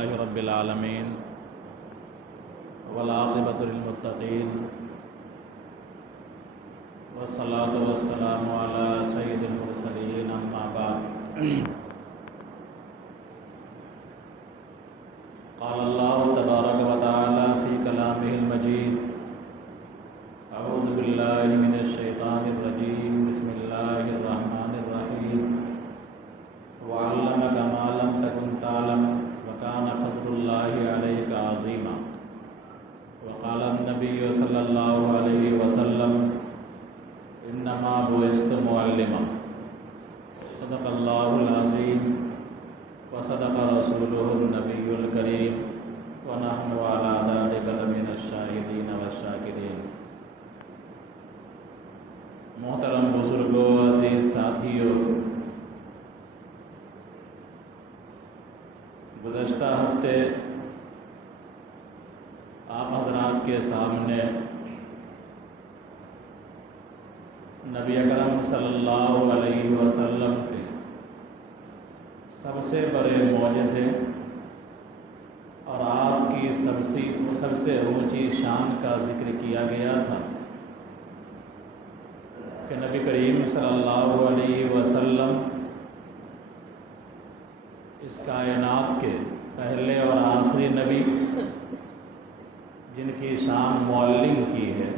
لله رب العالمين والعاقبة للمتقين والصلاة والسلام على سيد المرسلين أما بعد قال الله تبارك وتعالى في كلامه المجيد أعوذ بالله من الشيطان الرجيم بسم الله الرحمن الرحيم وعلمك ما لم تكن تعلم وكان فضل الله عليك عظيما وقال النبي صلى الله عليه وسلم إنما بعثت معلما صدق الله العظيم وصدق رسوله النبي الكريم ونحن على ذلك لمن الشاهدين والشاكرين۔ محترم بزرگوں، عزیز ساتھیوں، گزشتہ ہفتے آپ حضرات کے سامنے نبی اکرم صلی اللہ علیہ وسلم کے سب سے بڑے معجزے اور آپ کی سب سے اونچی شان کا ذکر کیا گیا تھا کہ نبی کریم صلی اللہ علیہ وسلم اس کائنات کے پہلے اور آخری نبی جن کی شان معلم کی ہے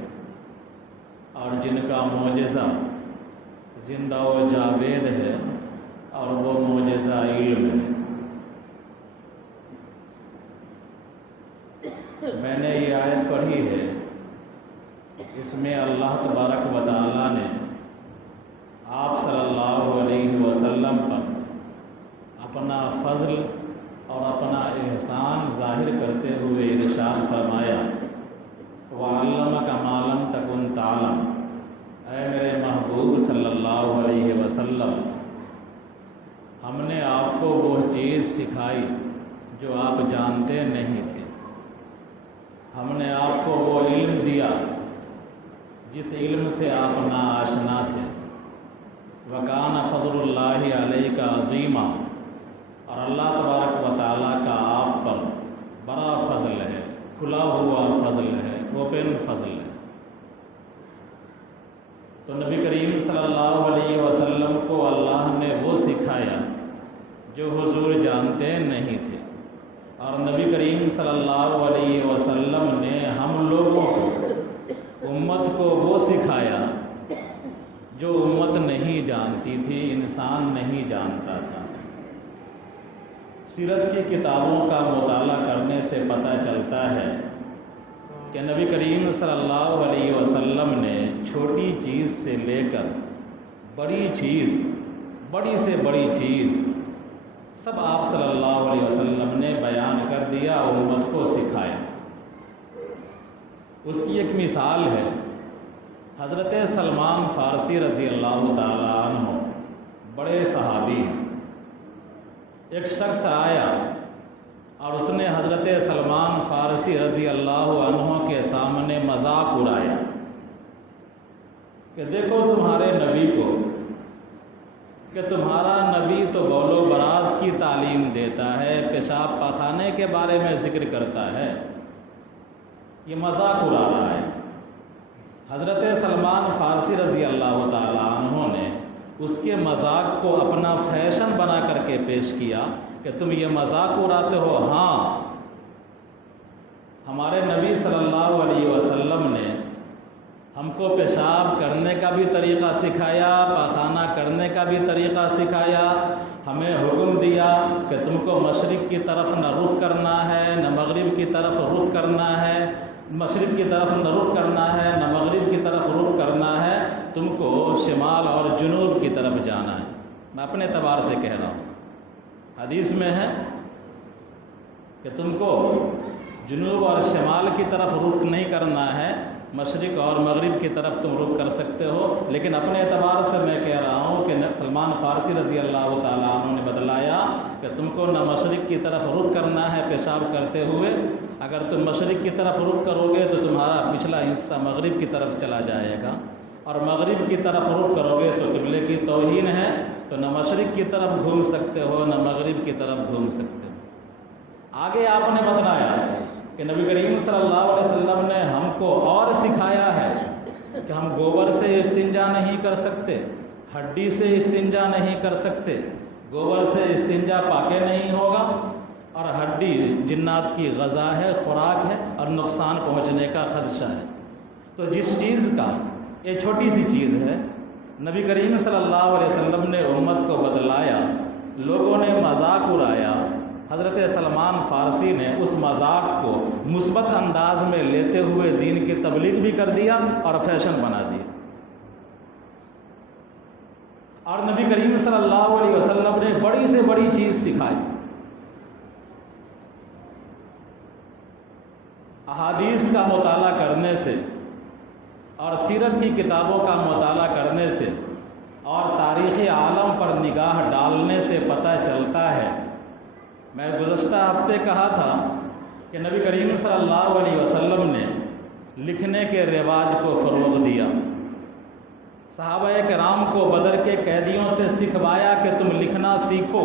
اور جن کا معجزہ زندہ و جاوید ہے اور وہ معجزہ علم ہے۔ میں نے یہ آیت پڑھی ہے، اس میں اللہ تبارک و تعالیٰ نے آپ صلی اللہ علیہ وسلم پر اپنا فضل اور اپنا احسان ظاہر کرتے ہوئے ارشاد فرمایا وَعَلَّمَكَ مَا لَمْ تَكُنْ تَعْلَمْ، اے میرے محبوب صلی اللہ علیہ وسلم، ہم نے آپ کو وہ چیز سکھائی جو آپ جانتے نہیں تھے، ہم نے آپ کو وہ علم دیا جس علم سے آپ ناآشنا تھے۔ وَكَانَ فَضْلُ اللَّهِ عَلَيْكَ عَظِيمًا، اور اللہ تبارک و تعالیٰ کا آپ پر بڑا فضل ہے، کھلا ہوا فضل ہے، اوپن فضل ہے۔ تو نبی کریم صلی اللہ علیہ وسلم کو اللہ نے وہ سکھایا جو حضور جانتے نہیں تھے، اور نبی کریم صلی اللہ علیہ وسلم نے ہم لوگوں کو، امت کو وہ سکھایا جو امت نہیں جانتی تھی، انسان نہیں جانتا تھا۔ سیرت کی کتابوں کا مطالعہ کرنے سے پتہ چلتا ہے کہ نبی کریم صلی اللہ علیہ وسلم نے چھوٹی چیز سے لے کر بڑی چیز، بڑی سے بڑی چیز سب آپ صلی اللہ علیہ وسلم نے بیان کر دیا، امت کو سکھایا۔ اس کی ایک مثال ہے حضرت سلمان فارسی رضی اللہ تعالیٰ عنہ، بڑے صحابی ہیں۔ ایک شخص آیا اور اس نے حضرت سلمان فارسی رضی اللہ عنہ کے سامنے مذاق اڑایا کہ دیکھو تمہارے نبی کو، کہ تمہارا نبی تو بول و براز کی تعلیم دیتا ہے، پیشاب پاخانے کے بارے میں ذکر کرتا ہے، یہ مذاق اڑا رہا ہے۔ حضرت سلمان فارسی رضی اللہ تعالیٰ عنہ نے اس کے مذاق کو اپنا فیشن بنا کر کے پیش کیا کہ تم یہ مذاق اڑاتے ہو، ہاں ہمارے نبی صلی اللہ علیہ وسلم نے ہم کو پیشاب کرنے کا بھی طریقہ سکھایا، پاخانہ کرنے کا بھی طریقہ سکھایا، ہمیں حکم دیا کہ تم کو مشرق کی طرف نہ رخ کرنا ہے نہ مغرب کی طرف رخ کرنا ہے، مشرق کی طرف نہ رخ کرنا ہے نہ مغرب کی طرف رخ کرنا ہے، تم کو شمال اور جنوب کی طرف جانا ہے۔ میں اپنے اعتبار سے کہہ رہا ہوں، حدیث میں ہے کہ تم کو جنوب اور شمال کی طرف رخ نہیں کرنا ہے، مشرق اور مغرب کی طرف تم رخ کر سکتے ہو، لیکن اپنے اعتبار سے میں کہہ رہا ہوں کہ سلمان فارسی رضی اللہ تعالیٰ عنہ نے بتلایا کہ تم کو نہ مشرق کی طرف رخ کرنا ہے پیشاب کرتے ہوئے، اگر تم مشرق کی طرف رخ کرو گے تو تمہارا پچھلا حصہ مغرب کی طرف چلا جائے گا، اور مغرب کی طرف رخ کرو گے تو قبلے کی توہین ہے، تو نہ مشرق کی طرف گھوم سکتے ہو نہ مغرب کی طرف گھوم سکتے ہو۔ آگے آپ نے بتلایا کہ نبی کریم صلی اللہ علیہ وسلم نے ہم کو اور سکھایا ہے کہ ہم گوبر سے استنجا نہیں کر سکتے، ہڈی سے استنجا نہیں کر سکتے، گوبر سے استنجا پاکے نہیں ہوگا، اور ہڈی جنات کی غذا ہے، خوراک ہے، اور نقصان پہنچنے کا خدشہ ہے۔ تو جس چیز کا یہ چھوٹی سی چیز ہے نبی کریم صلی اللہ علیہ وسلم نے امت کو بتلایا، لوگوں نے مذاق اڑایا، حضرت سلمان فارسی نے اس مذاق کو مثبت انداز میں لیتے ہوئے دین کی تبلیغ بھی کر دیا اور فیشن بنا دیا۔ اور نبی کریم صلی اللہ علیہ وسلم نے بڑی سے بڑی چیز سکھائی۔ احادیث کا مطالعہ کرنے سے اور سیرت کی کتابوں کا مطالعہ کرنے سے اور تاریخ عالم پر نگاہ ڈالنے سے پتہ چلتا ہے۔ میں گزشتہ ہفتے کہا تھا کہ نبی کریم صلی اللہ علیہ وسلم نے لکھنے کے رواج کو فروغ دیا، صحابہ کرام کو بدر کے قیدیوں سے سکھوایا کہ تم لکھنا سیکھو۔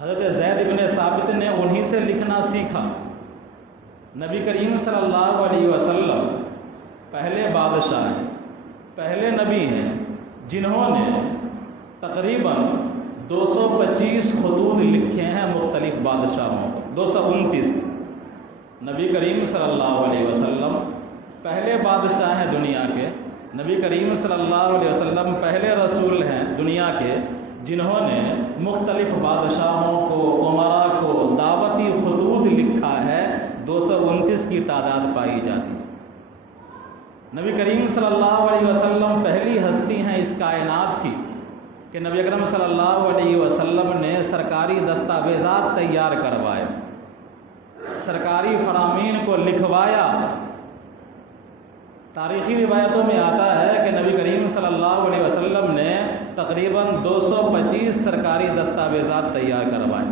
حضرت زید بن ثابت نے انہی سے لکھنا سیکھا۔ نبی کریم صلی اللہ علیہ وسلم پہلے بادشاہ ہیں، پہلے نبی ہیں جنہوں نے تقریباً 225 خطوط لکھے ہیں مختلف بادشاہوں کو، 229۔ نبی کریم صلی اللہ علیہ وسلم پہلے بادشاہ ہیں دنیا کے، نبی کریم صلی اللہ علیہ وسلم پہلے رسول ہیں دنیا کے جنہوں نے مختلف بادشاہوں کو، امراء کو دعوتی خطوط لکھا ہے، 229 کی تعداد پائی جاتی ہے۔ نبی کریم صلی اللہ علیہ وسلم پہلی ہستی ہیں اس کائنات کی کہ نبی اکرم صلی اللہ علیہ وسلم نے سرکاری دستاویزات تیار کروائے، سرکاری فرامین کو لکھوایا۔ تاریخی روایتوں میں آتا ہے کہ نبی کریم صلی اللہ علیہ وسلم نے تقریباً 225 سرکاری دستاویزات تیار کروائے،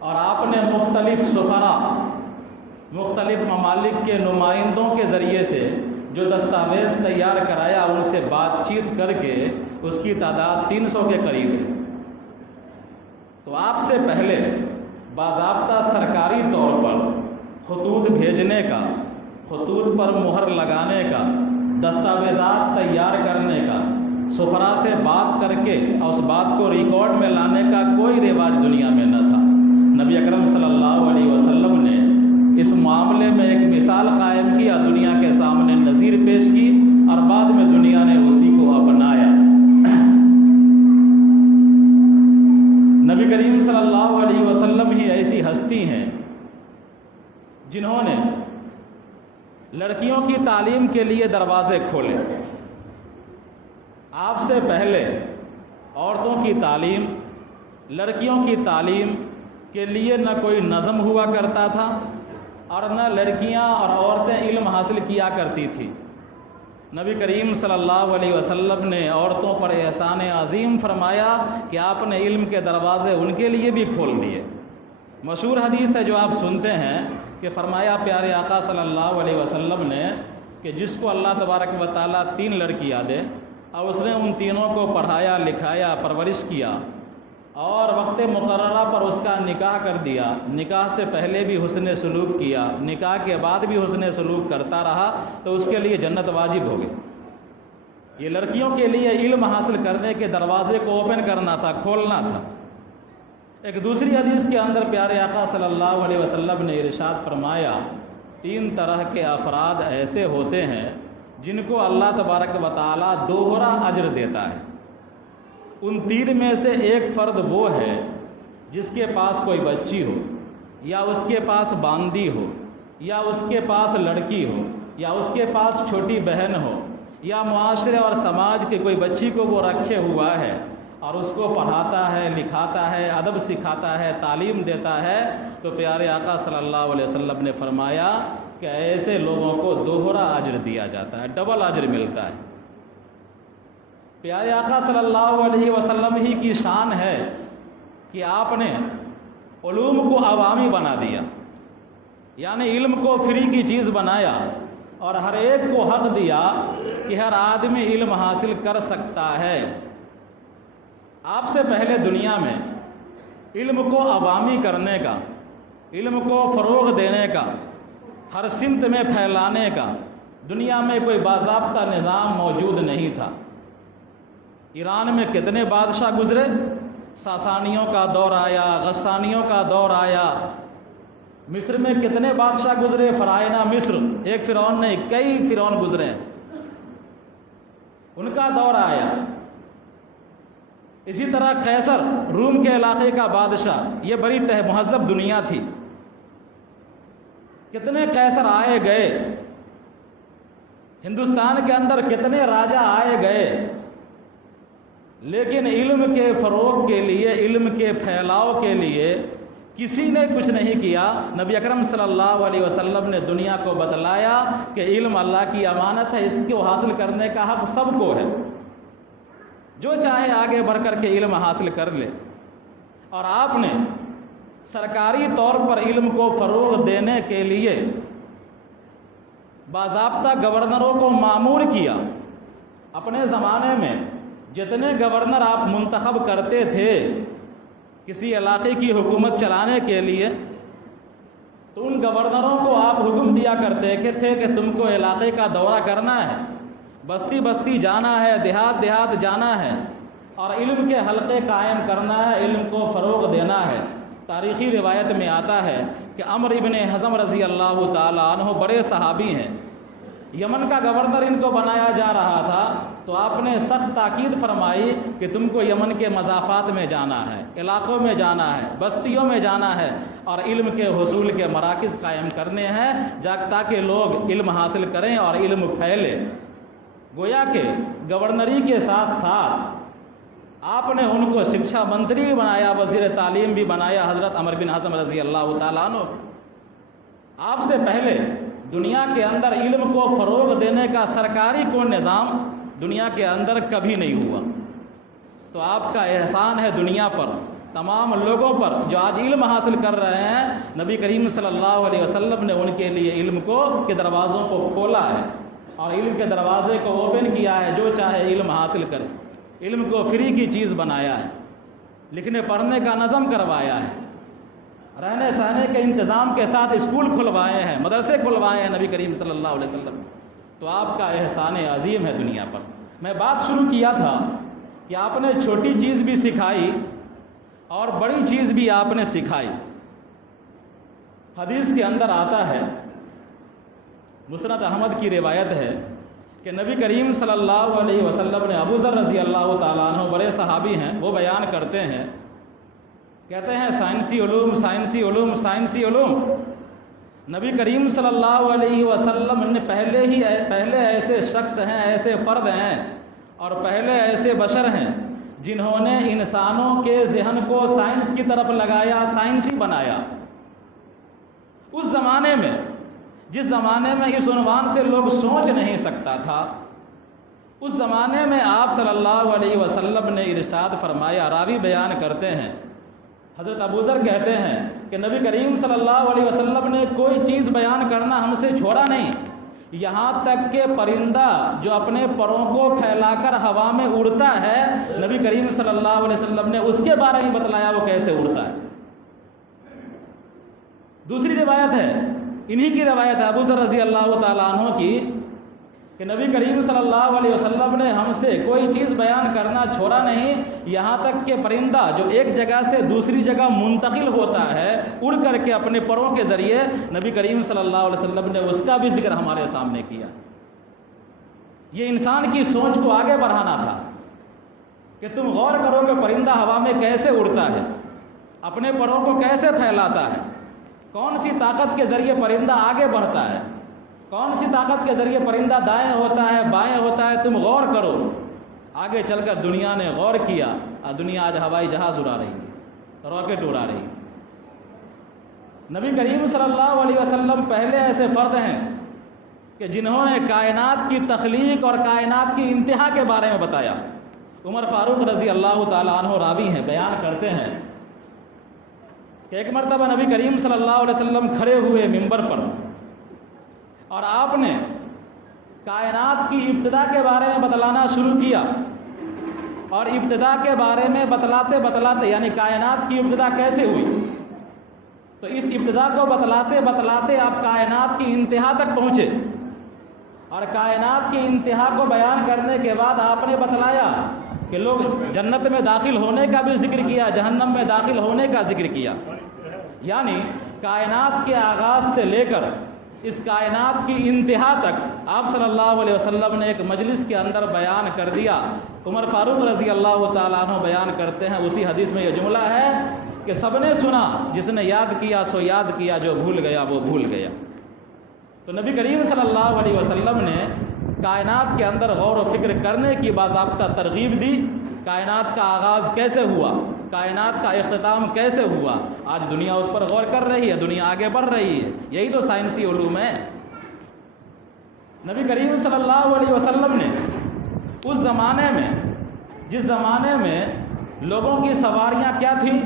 اور آپ نے مختلف سفراء، مختلف ممالک کے نمائندوں کے ذریعے سے جو دستاویز تیار کرایا، ان سے بات چیت کر کے اس کی تعداد 300 کے قریب ہے۔ تو آپ سے پہلے باضابطہ سرکاری طور پر خطوط بھیجنے کا، خطوط پر مہر لگانے کا، دستاویزات تیار کرنے کا، سفراء سے بات کر کے اور اس بات کو ریکارڈ میں لانے کا کوئی رواج دنیا میں نہ تھا۔ نبی اکرم صلی اللہ علیہ وسلم نے اس معاملے میں ایک مثال قائم کیا، دنیا کے سامنے نظیر پیش کی، اور بعد میں دنیا نے اسی کو اپنایا۔ نبی کریم صلی اللہ علیہ وسلم ہی ایسی ہستی ہیں جنہوں نے لڑکیوں کی تعلیم کے لیے دروازے کھولے۔ آپ سے پہلے عورتوں کی تعلیم، لڑکیوں کی تعلیم کے لیے نہ کوئی نظم ہوا کرتا تھا، اور نہ لڑکیاں اور عورتیں علم حاصل کیا کرتی تھیں۔ نبی کریم صلی اللہ علیہ وسلم نے عورتوں پر احسان عظیم فرمایا کہ آپ نے علم کے دروازے ان کے لیے بھی کھول دیے۔ مشہور حدیث ہے جو آپ سنتے ہیں کہ فرمایا پیارے آقا صلی اللہ علیہ وسلم نے کہ جس کو اللہ تبارک و تعالیٰ 3 لڑکیاں دے اور اس نے ان تینوں کو پڑھایا، لکھایا، پرورش کیا، اور وقت مقررہ پر اس کا نکاح کر دیا، نکاح سے پہلے بھی حسن سلوک کیا، نکاح کے بعد بھی حسن سلوک کرتا رہا، تو اس کے لیے جنت واجب ہوگی۔ یہ لڑکیوں کے لیے علم حاصل کرنے کے دروازے کو اوپن کرنا تھا، کھولنا تھا۔ ایک دوسری حدیث کے اندر پیارے آقا صلی اللہ علیہ وسلم نے ارشاد فرمایا 3 طرح کے افراد ایسے ہوتے ہیں جن کو اللہ تبارک و تعالیٰ دوہرا اجر دیتا ہے۔ ان 3 میں سے ایک فرد وہ ہے جس کے پاس کوئی بچی ہو، یا اس کے پاس باندی ہو، یا اس کے پاس لڑکی ہو، یا اس کے پاس چھوٹی بہن ہو، یا معاشرے اور سماج کے کوئی بچی کو وہ رکھے ہوا ہے اور اس کو پڑھاتا ہے، لکھاتا ہے، ادب سکھاتا ہے، تعلیم دیتا ہے، تو پیارے آقا صلی اللہ علیہ وسلم نے فرمایا کہ ایسے لوگوں کو دوہرا اجر دیا جاتا ہے، ڈبل اجر ملتا ہے۔ پیارے آقا صلی اللہ علیہ وسلم ہی کی شان ہے کہ آپ نے علوم کو عوامی بنا دیا، یعنی علم کو فری کی چیز بنایا، اور ہر ایک کو حق دیا کہ ہر آدمی علم حاصل کر سکتا ہے۔ آپ سے پہلے دنیا میں علم کو عوامی کرنے کا، علم کو فروغ دینے کا، ہر سمت میں پھیلانے کا دنیا میں کوئی باضابطہ نظام موجود نہیں تھا۔ ایران میں کتنے بادشاہ گزرے، ساسانیوں کا دور آیا، غسانیوں کا دور آیا۔ مصر میں کتنے بادشاہ گزرے، فرعونہ مصر، ایک فرعون نہیں کئی فرعون گزرے، ان کا دور آیا۔ اسی طرح قیصر روم کے علاقے کا بادشاہ، یہ بڑی مہذب دنیا تھی، کتنے قیصر آئے گئے، ہندوستان کے اندر کتنے راجہ آئے گئے، لیکن علم کے فروغ کے لیے، علم کے پھیلاؤ کے لیے کسی نے کچھ نہیں کیا۔ نبی اکرم صلی اللہ علیہ وسلم نے دنیا کو بتلایا کہ علم اللہ کی امانت ہے، اس کو حاصل کرنے کا حق سب کو ہے، جو چاہے آگے بڑھ کر کے علم حاصل کر لے۔ اور آپ نے سرکاری طور پر علم کو فروغ دینے کے لیے باضابطہ گورنروں کو مامور کیا۔ اپنے زمانے میں جتنے گورنر آپ منتخب کرتے تھے کسی علاقے کی حکومت چلانے کے لیے، تو ان گورنروں کو آپ حکم دیا کرتے تھے کہ تم کو علاقے کا دورہ کرنا ہے، بستی بستی جانا ہے، دیہات دیہات جانا ہے، اور علم کے حلقے قائم کرنا ہے، علم کو فروغ دینا ہے۔ تاریخی روایت میں آتا ہے کہ عمرو ابن حزم رضی اللہ تعالیٰ عنہ بڑے صحابی ہیں، یمن کا گورنر ان کو بنایا جا رہا تھا، تو آپ نے سخت تاکید فرمائی کہ تم کو یمن کے مضافات میں جانا ہے، علاقوں میں جانا ہے، بستیوں میں جانا ہے، اور علم کے حصول کے مراکز قائم کرنے ہیں تاکہ لوگ علم حاصل کریں اور علم پھیلے۔ گویا کہ گورنری کے ساتھ ساتھ آپ نے ان کو شکشا منتری بھی بنایا، وزیر تعلیم بھی بنایا، حضرت عمرو بن حزم رضی اللہ تعالیٰ عنہ۔ آپ سے پہلے دنیا کے اندر علم کو فروغ دینے کا سرکاری کوئی نظام دنیا کے اندر کبھی نہیں ہوا، تو آپ کا احسان ہے دنیا پر، تمام لوگوں پر جو آج علم حاصل کر رہے ہیں۔ نبی کریم صلی اللہ علیہ وسلم نے ان کے لیے علم کے دروازوں کو کھولا ہے اور علم کے دروازے کو اوپن کیا ہے، جو چاہے علم حاصل کرے۔ علم کو فری کی چیز بنایا ہے، لکھنے پڑھنے کا نظم کروایا ہے، رہنے سہنے کے انتظام کے ساتھ اسکول کھلوائے ہیں، مدرسے کھلوائے ہیں نبی کریم صلی اللہ علیہ وسلم۔ تو آپ کا احسان عظیم ہے دنیا پر۔ میں بات شروع کیا تھا کہ آپ نے چھوٹی چیز بھی سکھائی اور بڑی چیز بھی آپ نے سکھائی۔ حدیث کے اندر آتا ہے، مسند احمد کی روایت ہے کہ نبی کریم صلی اللہ علیہ وسلم نے ابو ذر رضی اللہ تعالیٰ عنہ بڑے صحابی ہیں، وہ بیان کرتے ہیں، کہتے ہیں سائنسی علوم، سائنسی علوم، سائنسی علوم۔ نبی کریم صلی اللہ علیہ وسلم نے پہلے ایسے شخص ہیں، ایسے فرد ہیں اور پہلے ایسے بشر ہیں جنہوں نے انسانوں کے ذہن کو سائنس کی طرف لگایا، سائنسی بنایا۔ اس زمانے میں، جس زمانے میں اس عنوان سے لوگ سوچ نہیں سکتا تھا، اس زمانے میں آپ صلی اللہ علیہ وسلم نے ارشاد فرمایا۔ راوی بیان کرتے ہیں، حضرت ابو ذر کہتے ہیں کہ نبی کریم صلی اللہ علیہ وسلم نے کوئی چیز بیان کرنا ہم سے چھوڑا نہیں، یہاں تک کہ پرندہ جو اپنے پروں کو پھیلا کر ہوا میں اڑتا ہے، نبی کریم صلی اللہ علیہ وسلم نے اس کے بارے میں بتلایا وہ کیسے اڑتا ہے۔ دوسری روایت ہے، انہی کی روایت ہے ابو ذر رضی اللہ تعالیٰ عنہ کی، کہ نبی کریم صلی اللہ علیہ وسلم نے ہم سے کوئی چیز بیان کرنا چھوڑا نہیں، یہاں تک کہ پرندہ جو ایک جگہ سے دوسری جگہ منتقل ہوتا ہے اڑ کر کے اپنے پروں کے ذریعے، نبی کریم صلی اللہ علیہ وسلم نے اس کا بھی ذکر ہمارے سامنے کیا۔ یہ انسان کی سوچ کو آگے بڑھانا تھا کہ تم غور کرو کہ پرندہ ہوا میں کیسے اڑتا ہے، اپنے پروں کو کیسے پھیلاتا ہے، کون سی طاقت کے ذریعے پرندہ آگے بڑھتا ہے، کون سی طاقت کے ذریعے پرندہ دائیں ہوتا ہے، بائیں ہوتا ہے، تم غور کرو۔ آگے چل کر دنیا نے غور کیا، دنیا آج ہوائی جہاز اڑا رہی ہے، راکٹ اڑا رہی ہے۔ نبی کریم صلی اللہ علیہ وسلم پہلے ایسے فرد ہیں کہ جنہوں نے کائنات کی تخلیق اور کائنات کی انتہا کے بارے میں بتایا۔ عمر فاروق رضی اللہ تعالیٰ عنہ راوی ہیں، بیان کرتے ہیں کہ ایک مرتبہ نبی کریم صلی اللہ علیہ وسلم کھڑے ہوئے منبر پر اور آپ نے کائنات کی ابتدا کے بارے میں بتلانا شروع کیا۔ اور ابتدا کے بارے میں بتلاتے بتلاتے، یعنی کائنات کی ابتدا کیسے ہوئی، تو اس ابتدا کو بتلاتے بتلاتے آپ کائنات کی انتہا تک پہنچے، اور کائنات کی انتہا کو بیان کرنے کے بعد آپ نے بتلایا کہ لوگ جنت میں داخل ہونے کا بھی ذکر کیا، جہنم میں داخل ہونے کا ذکر کیا، یعنی کائنات کے آغاز سے لے کر اس کائنات کی انتہا تک آپ صلی اللہ علیہ وسلم نے ایک مجلس کے اندر بیان کر دیا۔ عمر فاروق رضی اللہ تعالیٰ عنہ بیان کرتے ہیں، اسی حدیث میں یہ جملہ ہے کہ سب نے سنا، جس نے یاد کیا سو یاد کیا، جو بھول گیا وہ بھول گیا۔ تو نبی کریم صلی اللہ علیہ وسلم نے کائنات کے اندر غور و فکر کرنے کی باضابطہ ترغیب دی۔ کائنات کا آغاز کیسے ہوا، کائنات کا اختتام کیسے ہوا، آج دنیا اس پر غور کر رہی ہے، دنیا آگے بڑھ رہی ہے، یہی تو سائنسی علوم ہے۔ نبی کریم صلی اللہ علیہ وسلم نے اس زمانے میں، جس زمانے میں لوگوں کی سواریاں کیا تھیں،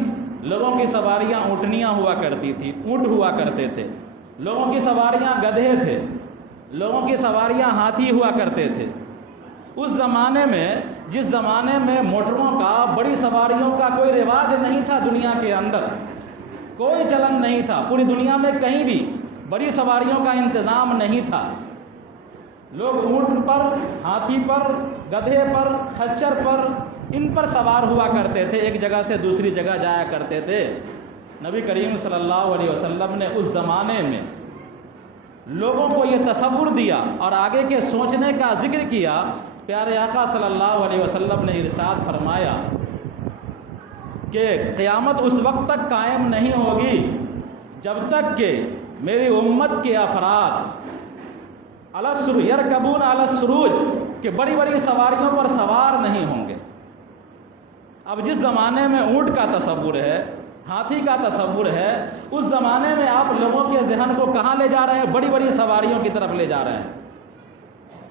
لوگوں کی سواریاں اونٹنیاں ہوا کرتی تھی، اونٹ ہوا کرتے تھے، لوگوں کی سواریاں گدھے تھے، لوگوں کی سواریاں ہاتھی ہوا کرتے تھے۔ اس زمانے میں، جس زمانے میں موٹروں کا، بڑی سواریوں کا کوئی رواج نہیں تھا، دنیا کے اندر کوئی چلن نہیں تھا، پوری دنیا میں کہیں بھی بڑی سواریوں کا انتظام نہیں تھا، لوگ اونٹ پر، ہاتھی پر، گدھے پر، خچر پر، ان پر سوار ہوا کرتے تھے، ایک جگہ سے دوسری جگہ جایا کرتے تھے۔ نبی کریم صلی اللہ علیہ وسلم نے اس زمانے میں لوگوں کو یہ تصور دیا اور آگے کے سوچنے کا ذکر کیا۔ پیارے آقا صلی اللہ علیہ وسلم نے ارشاد فرمایا کہ قیامت اس وقت تک قائم نہیں ہوگی جب تک کہ میری امت کے افراد یرکبون علی السروج کہ بڑی بڑی سواریوں پر سوار نہیں ہوں گے۔ اب جس زمانے میں اونٹ کا تصور ہے، ہاتھی کا تصور ہے، اس زمانے میں آپ لوگوں کے ذہن کو کہاں لے جا رہے ہیں؟ بڑی بڑی سواریوں کی طرف لے جا رہے ہیں۔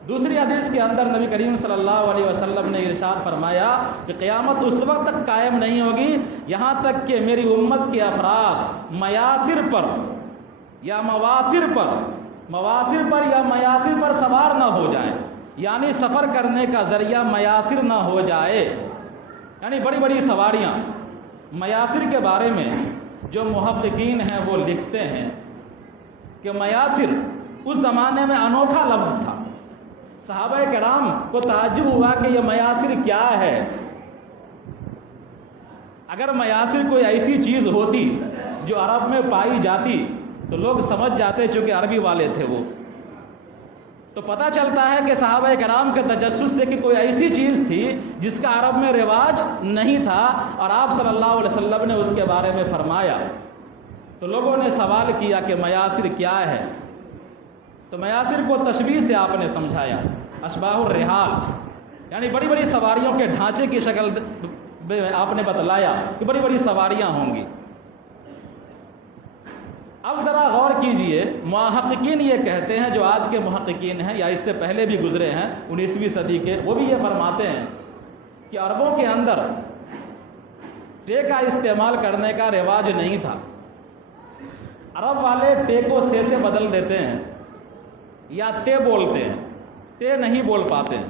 دوسری حدیث کے اندر نبی کریم صلی اللہ علیہ وسلم نے ارشاد فرمایا کہ قیامت اس وقت تک قائم نہیں ہوگی یہاں تک کہ میری امت کے افراد میاسر پر یا مواسر پر سوار نہ ہو جائیں، یعنی سفر کرنے کا ذریعہ میاسر نہ ہو جائے، یعنی بڑی بڑی سواریاں۔ میاسر کے بارے میں جو محققین ہیں وہ لکھتے ہیں کہ میاسر اس زمانے میں انوکھا لفظ تھا، صحابہ کرام کو تعجب ہوا کہ یہ میاسر کیا ہے۔ اگر میاسر کوئی ایسی چیز ہوتی جو عرب میں پائی جاتی تو لوگ سمجھ جاتے، چونکہ عربی والے تھے وہ، تو پتہ چلتا ہے کہ صحابہ کرام کے تجسس سے کہ کوئی ایسی چیز تھی جس کا عرب میں رواج نہیں تھا، اور آپ صلی اللہ علیہ وسلم نے اس کے بارے میں فرمایا۔ تو لوگوں نے سوال کیا کہ میاسر کیا ہے، تو میاسر کو تشبیہ سے آپ نے سمجھایا، اشباہ الرحال، یعنی بڑی بڑی سواریوں کے ڈھانچے کی شکل آپ نے بتلایا کہ بڑی بڑی سواریاں ہوں گی۔ اب ذرا غور کیجئے، محققین یہ کہتے ہیں، جو آج کے محققین ہیں یا اس سے پہلے بھی گزرے ہیں 19ویں صدی کے، وہ بھی یہ فرماتے ہیں کہ عربوں کے اندر ٹے کا استعمال کرنے کا رواج نہیں تھا۔ عرب والے ٹے کو سے بدل دیتے ہیں یا تے بولتے ہیں، تے نہیں بول پاتے ہیں۔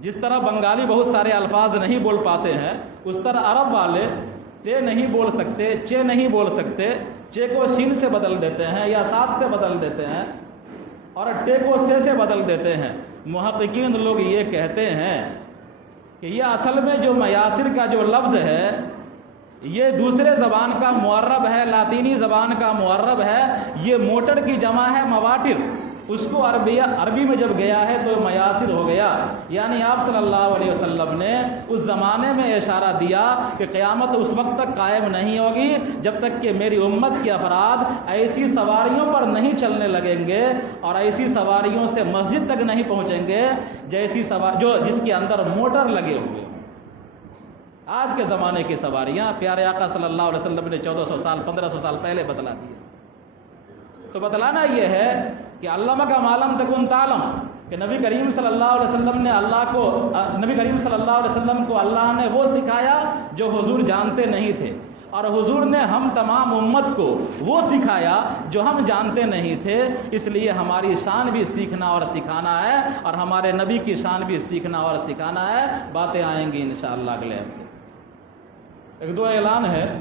جس طرح بنگالی بہت سارے الفاظ نہیں بول پاتے ہیں، اس طرح عرب والے ٹے نہیں بول سکتے، چے نہیں بول سکتے، چے کو شین سے بدل دیتے ہیں یا سات سے بدل دیتے ہیں، اور ٹے کو سے بدل دیتے ہیں۔ محققین لوگ یہ کہتے ہیں کہ یہ اصل میں جو میاسر کا جو لفظ ہے یہ دوسرے زبان کا معرب ہے، لاطینی زبان کا معرب ہے، یہ موٹر کی جمع ہے مواتر، اس کو عربی میں جب گیا ہے تو میاسر ہو گیا۔ یعنی آپ صلی اللہ علیہ وسلم نے اس زمانے میں اشارہ دیا کہ قیامت اس وقت تک قائم نہیں ہوگی جب تک کہ میری امت کے افراد ایسی سواریوں پر نہیں چلنے لگیں گے اور ایسی سواریوں سے مسجد تک نہیں پہنچیں گے جس کے اندر موٹر لگے ہوئے۔ آج کے زمانے کی سواریاں پیارے آقا صلی اللہ علیہ وسلم نے 1400 سال 1500 سال پہلے بتلا دیا۔ تو بتلانا یہ ہے کہ علمہ کا معلوم تکن تعلم، کہ نبی کریم صلی اللہ علیہ وسلم نے نبی کریم صلی اللہ علیہ وسلم کو اللہ نے وہ سکھایا جو حضور جانتے نہیں تھے، اور حضور نے ہم تمام امت کو وہ سکھایا جو ہم جانتے نہیں تھے، اس لیے ہماری شان بھی سیکھنا اور سکھانا ہے، اور ہمارے نبی کی شان بھی سیکھنا اور سکھانا ہے۔ باتیں آئیں گی انشاءاللہ اگلے ہفتے۔ ایک دو اعلان ہے۔